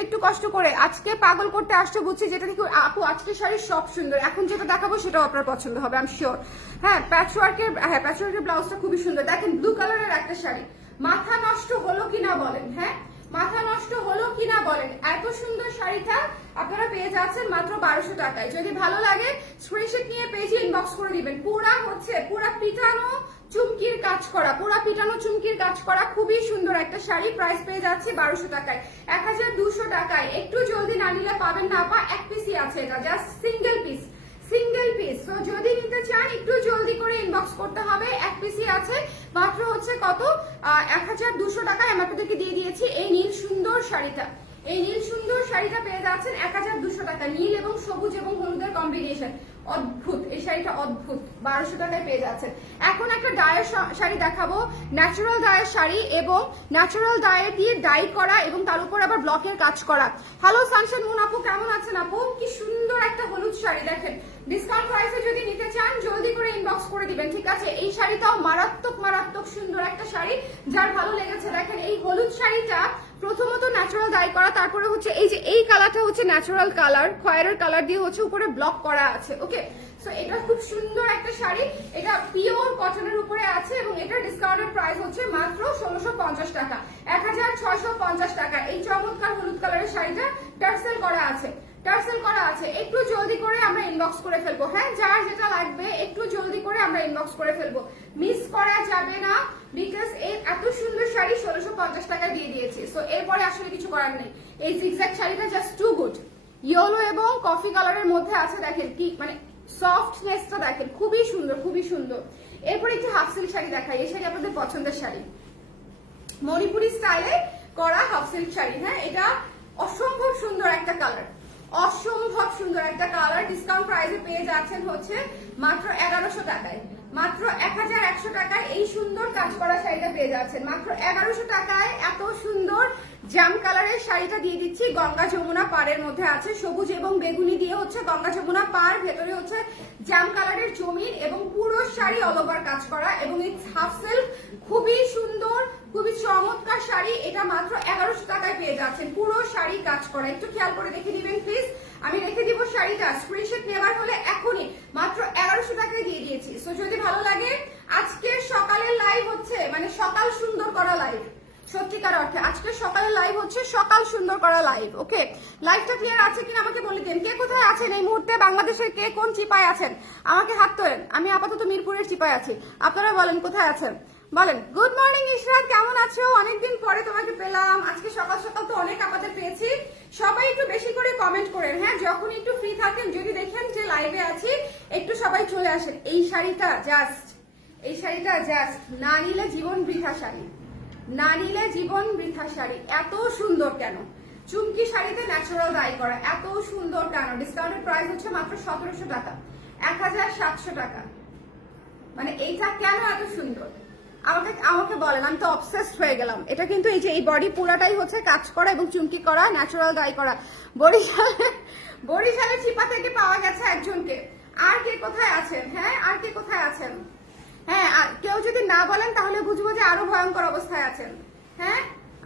একটু কষ্ট করে। আজকে পাগল করতে আসছে বুঝছি, যেটা দেখি আপু আজকে শাড়ি সব সুন্দর, এখন যেটা দেখাবো সেটাও আপনার পছন্দ হবে আই এম শিওর। হ্যাঁ প্যাচওয়ার্কের, হ্যাঁ প্যাচওয়ার্কের ব্লাউজটা খুবই সুন্দর। দেখেন ব্লু কালারের একটা শাড়ি, মাথা নষ্ট হলো কিনা বলেন, হ্যাঁ মাথা নষ্ট হলো কিনা বলেন। এত সুন্দর শাড়িটা আপনারা পেয়ে যাচ্ছেন মাত্র 1200 টাকায়। যদি ভালো লাগে স্ক্রিনশট নিয়ে পেজে ইনবক্স করে দিবেন। পুরা পিটানো চুমকির কাজ করা, পুরা পিটানো চুমকির কাজ করা, খুবই সুন্দর একটা শাড়ি। প্রাইস পেয়ে যাচ্ছে 1200 টাকায়, 1200 টাকায়। একটু জলদি না নিলে পাবেন না আপা, এক পিসই আছে, এটা জাস্ট সিঙ্গেল পিস। তো যদি নিতে চান একটু জলদি করে ইনবক্স করতে হবে, এক পিসই আছে, মাত্র হচ্ছে কত 1200 টাকায় আমি আপনাদেরকে দিয়ে দিয়েছি এই নীল সুন্দর শাড়িটা। এই নীল সুন্দর শাড়িটা পেয়ে যাচ্ছেন 1200 টাকা, নীল এবং সবুজ এবং হলুদের কম্বিনেশন, অদ্ভুত এই শাড়িটা, অদ্ভুত। 1200 টাকায় পেয়ে যাচ্ছেন। এখন একটা ডায়ের শাড়ি দেখাবো, ন্যাচারাল ডায়ের শাড়ি এবং ন্যাচারাল ডায়ে দিয়ে ডাই করা এবং তার উপর আবার ব্লকের কাজ করা। হ্যালো সানশাইন মুন আপু, কেমন আছেন আপু? কি সুন্দর একটা হলুদ শাড়ি, দেখেন ডিসকাউন্ট প্রাইসে যদি নিতে চান জলদি করে ইনবক্স করে দিবেন, ঠিক আছে। এই শাড়িটাও মারাত্মক সুন্দর একটা শাড়ি, যার ভালো লেগেছে। দেখেন এই হলুদ শাড়িটা প্রথমত ন্যাচারাল ডাই করা, তারপরে হচ্ছে এই যে এই কালারটা হচ্ছে ন্যাচারাল কালার, খয়েরের কালার দিয়ে হচ্ছে উপরে ব্লক করা আছে, ওকে। সো এটা খুব সুন্দর একটা শাড়ি, এটা পিওর কটনের উপরে আছে এবং এটার ডিসকাউন্টেড প্রাইস হচ্ছে মাত্র 1650 টাকা, 1650 টাকা। এই চমৎকার হলুদ কালারের শাড়িটা টার্সেল করা আছে, একটু জলদি করে আমরা ইনবক্স করে ফেলবো। হ্যাঁ যার যেটা লাগবে একটু জলদি করে আমরা ইনবক্স করে ফেলবো, মিস করা যাবে না, বিকজ এই এত সুন্দর শাড়ি 1650 টাকায় দিয়ে দিয়েছি। সো এরপরে আসলে কিছু করার নেই, এই জিগজ্যাগ শাড়িটা জাস্ট টু গুড। ইয়েলো এবং কফি কালারের মধ্যে আছে, দেখেন কি মানে সফটনেসটা দেখেন, খুবই সুন্দর। এরপরে একটু হাফ সিল্ক শাড়ি দেখাই, এই শাড়ি আপনাদের পছন্দের শাড়ি, মণিপুরি স্টাইলে করা হাফ সিল্ক শাড়ি। হ্যাঁ এটা অসম্ভব সুন্দর একটা কালার, ডিসকাউন্ট প্রাইসে পেয়ে যাচ্ছেন হচ্ছে মাত্র 1100 টাকায়, মাত্র 1100 টাকায় এই সুন্দর কাজ করা শাড়িটা পেয়ে যাচ্ছেন মাত্র 1100 টাকায়। এত সুন্দর জাম কালারের শাড়িটা দিয়ে দিচ্ছি, গঙ্গা যমুনা পাড়ের মধ্যে আছে, সবুজ এবং বেগুনি দিয়ে হচ্ছে গঙ্গা যমুনা পাড়, ভেতরে হচ্ছে জাম কালারের জমিন এবং পুরো শাড়ি অল ওভার কাজ করা এবং ইটস হাফ সিল্ক, খুবই সুন্দর, খুবই চমৎকার শাড়ি। এটা মাত্র 1100 টাকায় পেয়ে যাচ্ছেন, পুরো শাড়ি কাজ করা। একটু খেয়াল করে দেখে দিবেন প্লিজ, আমি রেখে দিব শাড়িটা, স্ক্রিনশট নেওয়ার হলে এখনই মাত্র 1100 টাকায় দিয়ে দিয়েছি। সো যদি ভালো লাগে আজকের সকালের লাইভ হচ্ছে মানে সকাল সুন্দর করা লাইভ, সত্যিকার অর্থে আজকে সকালে লাইভ হচ্ছে সকাল সুন্দর করা লাইভ, ওকে। লাইভটা ক্লিয়ার আছে কিনা আমাকে বলে দিন, কে কোথায় আছেন এই মুহূর্তে, বাংলাদেশের কে কোন চিপায় আছেন আমাকে হাত তোলেন। আমি আপাতত মিরপুরের চিপায় আছি, আপনারা বলেন কোথায় আছেন। বলেন গুড মর্নিং ইশরাত, কেমন আছো? অনেকদিন পরে তোমাকে পেলাম। আজকে সকাল সকাল তো অনেক আপনাদের পেয়েছি। সবাই একটু বেশি করে কমেন্ট করেন, হ্যাঁ, যখন একটু ফ্রি থাকেন, যদি দেখেন যে লাইভে আছি, একটু সবাই চলে আসেন। এই শাড়িটা জাস্ট না নিলে জীবন বৃথা শাড়ি, না নিলে জীবন বৃথা শাড়ি। এত সুন্দর কেন? চুমকি শাড়িতে ন্যাচারাল ডাই করা, এত সুন্দর কেন? ডিসকাউন্টেড প্রাইস হচ্ছে মাত্র 1700 টাকা, 1700 টাকা। মানে এইটা কেন এত সুন্দর? আমাকে বলেন, আমি তো অবসেসড হয়ে গেলাম। এটা কিন্তু এই যে এই বডি পুরাটাই হচ্ছে কাজ করা এবং চুমকি করা, ন্যাচারাল ডাই করা। বরিশালের চিপা থেকে পাওয়া গেছে একজনকে। আর কে কোথায় আছেন? হ্যাঁ, আর কে কোথায় আছেন? হ্যাঁ, কেউ যদি না বলেন তাহলে বুঝবো যে আরো ভয়ঙ্কর অবস্থায় আছেন। হ্যাঁ,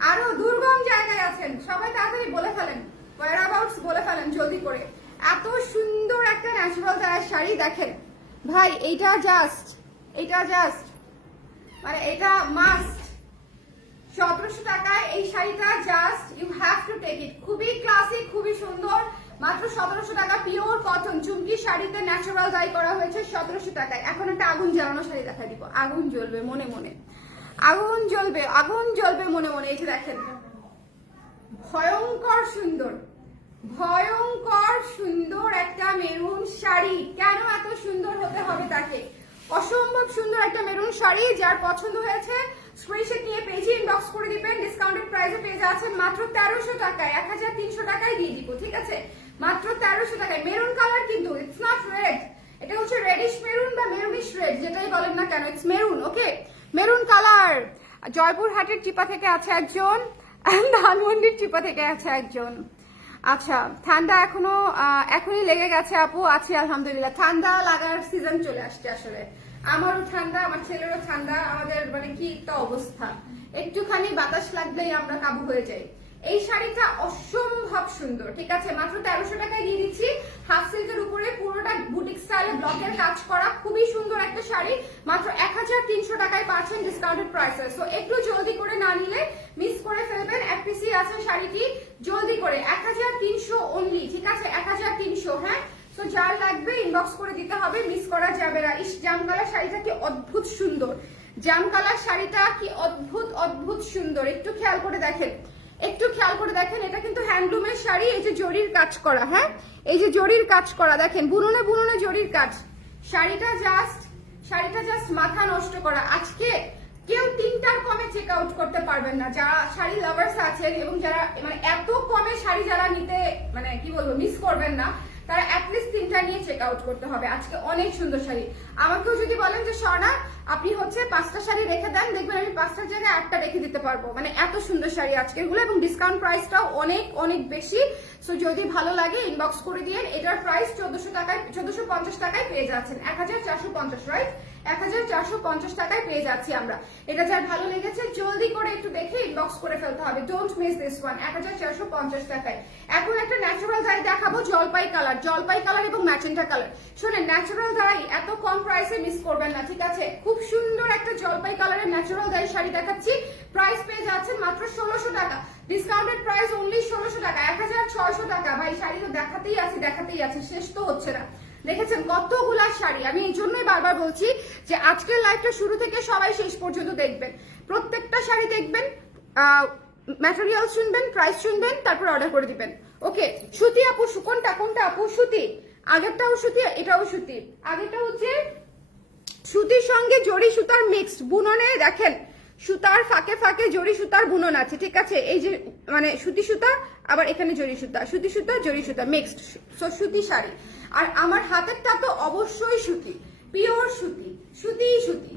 আরো দুর্গম জায়গায় আছেন। সবাই তাড়াতাড়ি বলে ফেলেন, ওয়্যারঅ্যাবাউটস বলে ফেলেন জলদি করে। এত সুন্দর একটা ন্যাচারাল ডাইয়ের শাড়ি দেখেন ভাই, এইটা জাস্ট মানে এটা মাস্ট। 1700 টাকায় এই শাড়িটা just you have to take it. খুবই ক্লাসিক, খুবই সুন্দর, মাত্র 1700 টাকা। পিওর কটন চুমকি শাড়িতে ন্যাচারাল ডাই করা হয়েছে 1700 টাকায়। এখন একটা আগুন জ্বালানো শাড়ি দেখা দিব, আগুন জ্বলবে মনে মনে, আগুন জ্বলবে মনে মনে। এই যে দেখেন, ভয়ঙ্কর সুন্দর একটা মেরুন শাড়ি। কেন এত সুন্দর হতে হবে তাকে? অসম্ভব সুন্দর একটা মেরুন শাড়ি। যার পছন্দ হয়েছে স্ক্রিনশট নিয়ে পেজে ইনবক্স করে দিবেন। ডিসকাউন্টেড প্রাইসে পেয়ে যাচ্ছেন মাত্র 1300 টাকায়, 1300 টাকায় দিয়ে দিব, ঠিক আছে? মাত্র 1300 টাকায়। মেরুন কালার কিন্তু, ইটস নট রেড, এটা হচ্ছে রেডিশ মেরুন বা মেরুনিশ রেড, যেটাই বলেন না কেন, it's maroon. Okay, maroon colour. জয়পুরহাটের চিপা থেকে আছে একজন, ধানমন্ডির চিপা থেকে আছে একজন। আচ্ছা, ঠান্ডা এখনই লেগে গেছে আপু? আছি আলহামদুলিল্লাহ। ঠান্ডা লাগার সিজন চলে আসছে আসলে। আমারও ঠান্ডা, আমার ছেলেরও ঠান্ডা। আমাদের মানে কি একটা অবস্থা, একটুখানি বাতাস লাগলেই আমরা কাবু হয়ে যাই। এই শাড়িটা অসম্ভব সুন্দর, ঠিক আছে? মাত্র 1300 টাকায় দিয়ে দিচ্ছি। হাফ সিল্কের উপরে পুরোটা বুটিক স্টাইলে ব্লকের কাজ করা, খুবই সুন্দর একটা শাড়ি। মাত্র 1300 টাকায় পাচ্ছেন ডিসকাউন্টেড প্রাইসে। সো একটু জলদি করে না নিলে মিস করে ফেলবেন। এক পিসি আছে শাড়িটি, জলদি করে 1300 অনলি, ঠিক আছে? 1300, হ্যাঁ। সো যার লাগবে ইনবক্স করে দিতে হবে, মিস করা যাবে না। ইস, জাম কালার শাড়িটা কি অদ্ভুত সুন্দর, জাম কালার শাড়িটা কি অদ্ভুত সুন্দর। একটু খেয়াল করে দেখেন, এটা কিন্তু হ্যান্ডলুমের শাড়ি। এই যে জরির কাজ করা, হ্যাঁ, এই যে জরির কাজ করা দেখেন, বুননে জরির কাজ। শাড়িটা জাস্ট মাথা নষ্ট করা। আজকে কেউ 3টার কমে চেক আউট করতে পারবেন না। যারা শাড়ি লাভার্স আছেন এবং যারা মানে এত কমে শাড়ি যারা নিতে মানে কি বলবো মিস করবেন না, তারা অ্যাটলিস্ট 3টা নিয়ে চেক আউট করতে হবে। আজকে অনেক সুন্দর শাড়ি। আমাকেও যদি বলেন যে স্বর্ণা আপনি হচ্ছে 5টা শাড়ি রেখে দেন, দেখবেন আমি 5টার জায়গায় 8টা রেখে দিতে পারবো। মানে এত সুন্দর শাড়ি আজকের গুলো, এবং ডিসকাউন্ট প্রাইসটাও অনেক বেশি। সো যদি ভালো লাগে ইনবক্স করে দিয়েন। এটার প্রাইস 1450 টাকায় পেয়ে যাচ্ছেন, 1450, রাইট? 1450 টাকায় পেয়ে যাচ্ছি আমরা। এটা যার ভালো লেগেছে জলদি করে একটু দেখে ইনবক্স করে ফেলতে হবে। ডোন্ট মিস দিস ওয়ান, 1450 টাকায়। এখন একটা ন্যাচারাল ডাই দেখাবো, জলপাই কালার এবং ম্যাজেন্টা কালার। শোনেন, ন্যাচারাল ডাই এত কম প্রাইসে মিস করবেন না, ঠিক আছে? খুব সুন্দর একটা জলপাই কালারের ন্যাচারাল ডাই শাড়ি দেখাচ্ছি। প্রাইস পেয়ে যাচ্ছেন মাত্র 1600 টাকা। ডিসকাউন্টেড প্রাইস অনলি 1600 টাকা, 1600 টাকা। ভাই শাড়ি তো দেখাতেই আছে, শেষ তো হচ্ছে না। দেখেছেন কতগুলা শাড়ি। আমি এই জন্যই বারবার বলছি যে আজকের লাইভটা শুরু থেকে সবাই শেষ পর্যন্ত দেখবেন, প্রত্যেকটা শাড়ি দেখবেন, ম্যাটেরিয়াল শুনবেন, প্রাইস শুনবেন, তারপর অর্ডার করে দিবেন। ওকে, সুতি আপু, কোনটা আপু? সুতি, আগেরটাও সুতি, এটাও সুতি। আগেরটা হচ্ছে সুতির সঙ্গে জরি সুতার মিক্সড বুননে, দেখেন সুতার ফাঁকে ফাঁকে জরি সুতার বুনন আছে, ঠিক আছে? এই যে মানে সুতি সুতা, আবার এখানে জরি সুতা, সুতি সুতা জরি সুতা মিক্সড, সুতি শাড়ি। আর আমার হাতেরটা তো অবশ্যই সুতি, পিওর সুতি,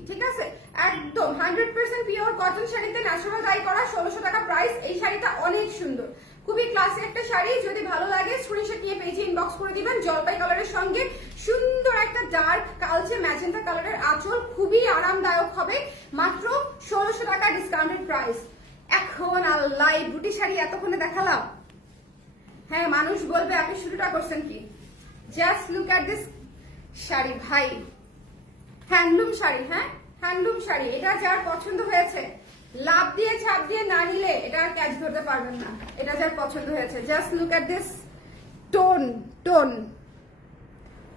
ঠিক আছে? একদম 100% পিওর কটন শাড়িতে ন্যাচারাল ডাই করা, 1600 টাকা প্রাইস। এই শাড়িটা অনেক সুন্দর, খুবই ক্লাসি একটা শাড়ি। যদি ভালো লাগে স্ক্রিনশট নিয়ে পেজে ইনবক্স করে দিবেন। জলপাই কালারের সঙ্গে সুন্দর একটা ডার্ক কালচে ম্যাজেন্টা কালারের আঁচল, খুবই আরামদায়ক হবে। মাত্র 1600 টাকা ডিসকাউন্টেড প্রাইস। এখন আল্লাহ, এই বুটি শাড়ি এতক্ষণে দেখালাম। হ্যাঁ, মানুষ বলবে আপনি শুরুটা করছেন কি? Just look at this sari ভাই, হ্যান্ডলুম শাড়ি, হ্যাঁ হ্যান্ডলুম শাড়ি। এটা যার পছন্দ হয়েছে লাভ দিয়ে ছাপ দিয়ে না নিলে এটা আর ক্যাচ ধরতে পারবেন না। এটা যার পছন্দ হয়েছে, just look at this tone,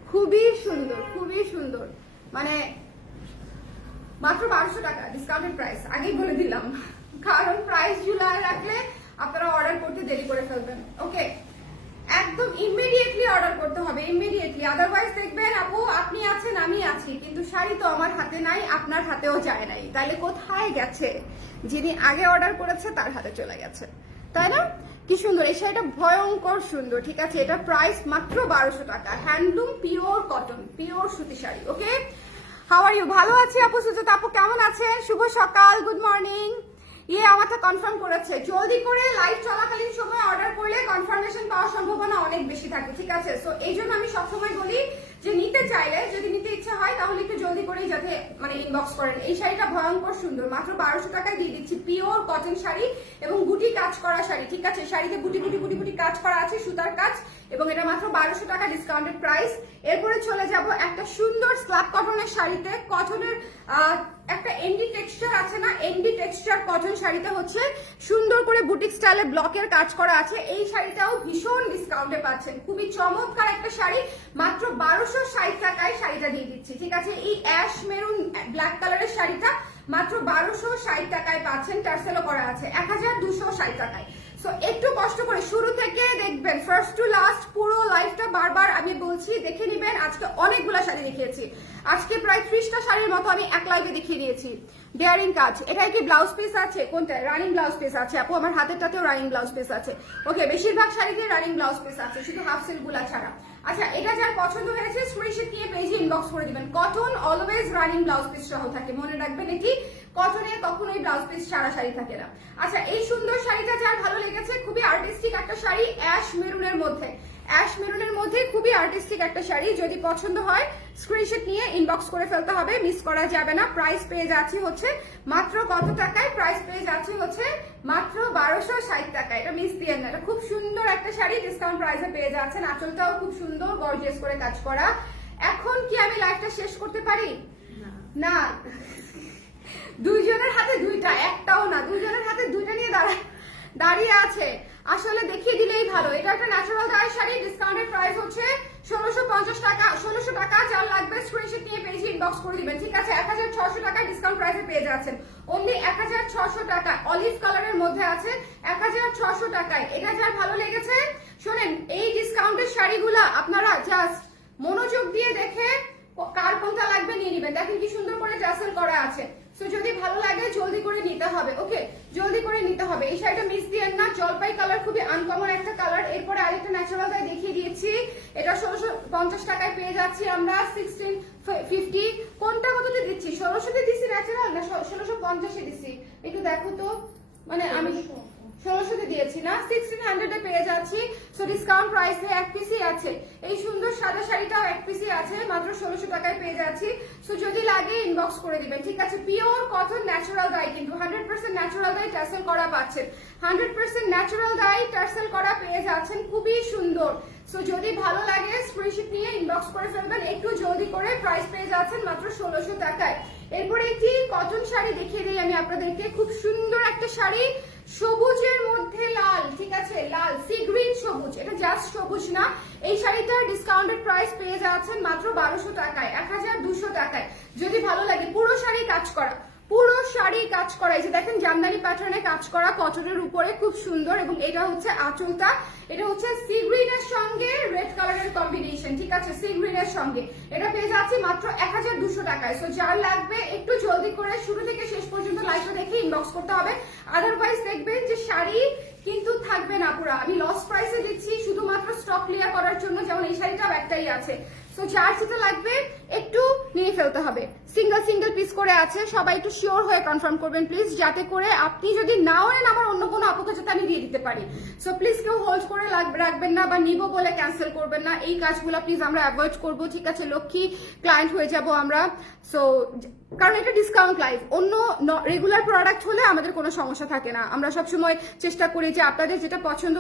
খুবই সুন্দর মানে মাত্র 1200 টাকা ডিসকাউন্টেড প্রাইস, আগেই বলে দিলাম, কারণ প্রাইস ঝুলায় রাখলে আপনারা অর্ডার করতে দেরি করে ফেলবেন। ওকে, একদম ইমিডিয়েটলি অর্ডার করতে হবে, ইমিডিয়েটলি, আদারওয়াইজ দেখবেন আপু আপনি আছেন আমি আছি কিন্তু শাড়ি তো আমার হাতে নাই, আপনার হাতেও যায় নাই, তাহলে কোথায় গেছে? যিনি আগে অর্ডার করেছে তার হাতে চলে গেছে, তাই না? কি সুন্দর এই শাড়িটা, ভয়ঙ্কর সুন্দর। ঠিক আছে, এটা প্রাইস মাত্র 1200 টাকা, হ্যান্ডলুম পিওর কটন, পিওর সুতি শাড়ি। ওকে, হাউ আর ইউ? ভালো আছি আপু। সুজাতা আপু কেমন আছেন? শুভ সকাল, গুড মর্নিং। আমাকে কনফার্ম করেছে, জলদি করে লাইভ চলাকালীন সময় অর্ডার করলে কনফার্মেশন পাওয়ার সম্ভাবনা অনেক বেশি থাকে। ঠিক আছে, সো এই জন্য আমি সবসময় বলি যে নিতে চাইলে, যদি নিতে ইচ্ছা হয় তাহলে একটু জলদি করেই যাতে মানে ইনবক্স করেন। এই শাড়িটা ভয়ঙ্কর সুন্দর, মাত্র 1200 টাকায় দিয়ে দিচ্ছি, পিওর কটন শাড়ি এবং বুটি কাজ করা শাড়ি। ঠিক আছে, শাড়িতে বুটি বুটি বুটি বুটি কাজ করা আছে, সুতার কাজ, এবং এটা মাত্র 1200 টাকা ডিসকাউন্টেড প্রাইস। এরপরে চলে যাব একটা সুন্দর স্ল্যাব কটনের শাড়িতে, কটনের একটা এন্ডি টেক্সচার আছে না, এন্ডি টেক্সচার কটন শাড়িতে হচ্ছে সুন্দর করে বুটিক স্টাইলে ব্লকের কাজ করা আছে। এই শাড়িটাও ভীষণ ডিসকাউন্টে পাচ্ছেন, খুবই চমৎকার একটা শাড়ি, মাত্র 1260 টাকায় শাড়িটা দিয়ে দিচ্ছি। ঠিক আছে, এই অ্যাশ মেরুন ব্ল্যাক কালারের শাড়িটা মাত্র 1260 টাকায় পাচ্ছেন, টার্সেলও করা আছে 1260 টাকায়। সো একটু কষ্ট করে শুরু থেকে দেখবেন, ফার্স্ট টু লাস্ট পুরো লাইফটা বারবার আমি বলছি দেখে নিবেন। আজকে অনেকগুলা শাড়ি দেখিয়েছি, আজকে প্রায় 30টা শাড়ির মতো আমি এক লাইভে দেখিয়ে দিয়েছি। ডেয়ারিং কাজ, এটাই কি ব্লাউজ পিস আছে? কোনটা? রানিং ব্লাউজ পিস আছে আপু, আমার হাতেরটাতেও রানিং ব্লাউজ পিস আছে। ওকে, বেশিরভাগ শাড়িতে রানিং ব্লাউজ পিস আছে, শুধু হাফ সিল্ক গুলা ছাড়া। আচ্ছা, এটা যার পছন্দ হয়েছে স্ক্রিনশট নিয়ে পেজে ইনবক্স করে দিবেন। Cotton always running blouse piece সহ থাকে, মনে রাখবেন এটি, কটনে কখনোই ব্লাউজ পিস ছাড়া শাড়ি থাকে না। আচ্ছা, এই সুন্দর শাড়িটা যার ভালো লেগেছে, খুবই আর্টিস্টিক একটা শাড়ি, অ্যাশ মেরুনের মধ্যে, অ্যাশ মেরুনের মধ্যে খুবই আর্টিস্টিক একটা শাড়ি, যদি পছন্দ হয় স্ক্রিনশট নিয়ে ইনবক্স করে ফেলতে হবে, মিস করা যাবে না। প্রাইস পেয়ে যাচ্ছি হচ্ছে মাত্র কত টাকায়? প্রাইস পেয়ে যাচ্ছি হচ্ছে মাত্র 1260 টাকায়। এটা মিস দিয়েন না, এটা খুব সুন্দর একটা শাড়ি, ডিসকাউন্ট প্রাইসে পেয়ে যাচ্ছেন। আঁচলটাও খুব সুন্দর গর্জিয়াস করে কাজ করা। এখন কি আমি লাইভটা শেষ করতে পারি? না, দুইজনের হাতে দুইটা, একটাও না, দুইজনের হাতে দুইটা নিয়ে দাঁড়িয়ে আছে। আসলে দেখিয়ে দিলেই ভালো। এটা একটা natural die sari, discounted price হচ্ছে 1650 টাকা, 1600 টাকা। যার লাগবে স্ক্রিনশট নিয়ে পেজে ইনবক্স করে দিবেন। ঠিক আছে, 1600 টাকা ডিসকাউন্ট প্রাইসে পেয়ে যাচ্ছেন, অনলি 1600 টাকা। অলিভ কালারের মধ্যে আছে 1600 টাকায়। এটা যার ভালো লেগেছে, শোনেন, এই ডিসকাউন্টের শাড়িগুলা আপনারা জাস্ট মনোযোগ দিয়ে দেখে কার কোনটা লাগবে নিয়ে নিবেন। দেখেন কি সুন্দর করে টাসেল করা আছে। সো যদি ভালো লাগে জলদি করে নিতে হবে। ওকে, জলদি করে নিতে হবে। এই শাড়িটা মিস দিয়েন না, জলপাই কালার, খুবই আনকমন একটা কালার। এরপরে আরেকটা ন্যাচারাল ডাই দেখিয়ে দিয়েছি, এটা 1650 টাকায় পেয়ে যাচ্ছি আমরা। 1650 কোনটা কততে দিচ্ছি? 1600 দিচ্ছি ন্যাচারাল, না 1650 দিচ্ছি? একটু দেখো তো, মানে আমি 1600 দিয়েছি না, 1600 এ পেয়ে যাচ্ছি। সো ডিসকাউন্ট প্রাইসে এক পিসই আছে, এই সুন্দর সাদা শাড়িটাও এক পিসই আছে, মাত্র 1600 টাকায় পেয়ে যাচ্ছি। সো যদি লাগে ইনবক্স করে দিবেন। ঠিক আছে, পিওর কটন ন্যাচারাল ডাই, কিন্তু 100% ন্যাচারাল ডাই টার্সেল করা পাচ্ছেন, 100% ন্যাচারাল ডাই টার্সেল করা পেয়ে যাচ্ছেন, খুবই সুন্দর। সো যদি ভালো লাগে স্ক্রিনশট নিয়ে ইনবক্স করে ফেলবেন, একটু জলদি করে। প্রাইস পেয়ে যাচ্ছেন মাত্র 1600 টাকায়। এরপরে একটি কটন শাড়ি দেখিয়ে দিই আমি আপনাদেরকে, খুব সুন্দর একটা শাড়ি, সবুজের মধ্যে লাল। ঠিক আছে, লাল সি গ্রিন সবুজ, এটা জাস্ট সবুজ না। এই শাড়িটার ডিসকাউন্টেড প্রাইস পেয়ে যাচ্ছেন মাত্র 1200 টাকায়, 1200 টাকায়। যদি ভালো লাগে, পুরো শাড়ি কাজ করা, পুরো শাড়ি কাজ করা, এই যে দেখেন জামদানি প্যাটার্নে কাজ করা, কটনের উপরে, খুব সুন্দর। এবং এটা হচ্ছে আঁচলটা, এটা হচ্ছে সি গ্রিনের সঙ্গে রেড কালারের কম্বিনেশন। ঠিক আছে, সি গ্রিনের সঙ্গে এটা পেয়ে যাচ্ছি মাত্র 1200 টাকায়। সো যার লাগবে একটু জলদি করে শুরু থেকে শেষ পর্যন্ত লাইভটা দেখে ইনবক্স করতে হবে, আদারওয়াইজ দেখবেন যে শাড়ি কিন্তু থাকবে না পুরো। আমি লস প্রাইসে দিচ্ছি শুধুমাত্র স্টক ক্লিয়ার করার জন্য, যেমন এই শাড়িটাও একটাই আছে। সো যার যেটা লাগবে একটু নিয়ে ফেলতে হবে, সিঙ্গেল সিঙ্গেল পিস করে আছে। সবাই একটু শিওর হয়ে কনফার্ম করবেন প্লিজ, যাতে করে আপনি যদি নাও নেন আমার অন্য কোনো আপুকে যাতে আমি দিয়ে দিতে পারি। সো প্লিজ কেউ হোল্ড করে রাখবেন না, বা নিবো বলে ক্যান্সেল করবেন না, এই কাজগুলো প্লিজ আমরা অ্যাভয়েড করবো। ঠিক আছে, লক্ষ্মী ক্লায়েন্ট হয়ে যাব আমরা। সো কারণ এটা ডিসকাউন্ট লাইভ, অন্য রেগুলার প্রোডাক্ট হলে আমাদের কোনো সমস্যা থাকে না, আমরা সবসময় চেষ্টা করি যে আপনাদের যেটা পছন্দ,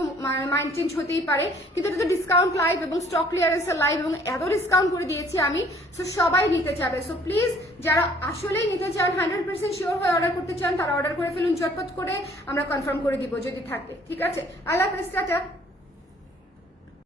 মাইন্ড চেঞ্জ হতেই পারে, কিন্তু এটা তো ডিসকাউন্ট লাইভ এবং স্টক ক্লিয়ারেন্সের লাইভ, এবং এত ডিসকাউন্ট করে দিয়েছি আমি। সো সবাই নিতে চাবে। সো প্লিজ যারা আসলেই নিতে চান, 100% শিওর হয়ে অর্ডার করতে চান, তারা অর্ডার করে ফেলুন ঝটপট করে, আমরা কনফার্ম করে দিব যদি থাকে। ঠিক আছে, আল্লাহ হাফেজ, টাটা।